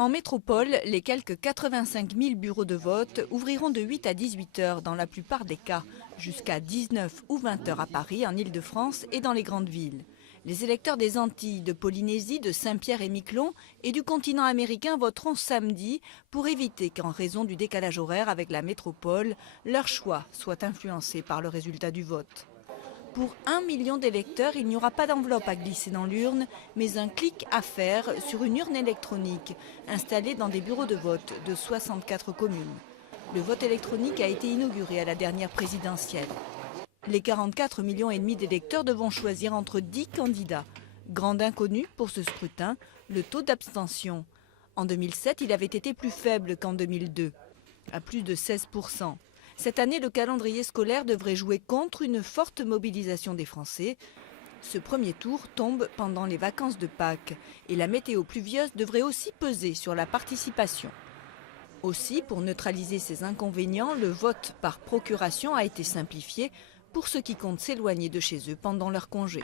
En métropole, les quelques 85 000 bureaux de vote ouvriront de 8 à 18 heures dans la plupart des cas, jusqu'à 19 ou 20 heures à Paris, en Île-de-France et dans les grandes villes. Les électeurs des Antilles, de Polynésie, de Saint-Pierre et Miquelon et du continent américain voteront samedi pour éviter qu'en raison du décalage horaire avec la métropole, leur choix soit influencé par le résultat du vote. Pour 1 million d'électeurs, il n'y aura pas d'enveloppe à glisser dans l'urne, mais un clic à faire sur une urne électronique installée dans des bureaux de vote de 64 communes. Le vote électronique a été inauguré à la dernière présidentielle. Les 44,5 millions d'électeurs devront choisir entre 10 candidats. Grande inconnue pour ce scrutin, le taux d'abstention. En 2007, il avait été plus faible qu'en 2002, à plus de 16%. Cette année, le calendrier scolaire devrait jouer contre une forte mobilisation des Français. Ce premier tour tombe pendant les vacances de Pâques et la météo pluvieuse devrait aussi peser sur la participation. Aussi, pour neutraliser ces inconvénients, le vote par procuration a été simplifié pour ceux qui comptent s'éloigner de chez eux pendant leur congé.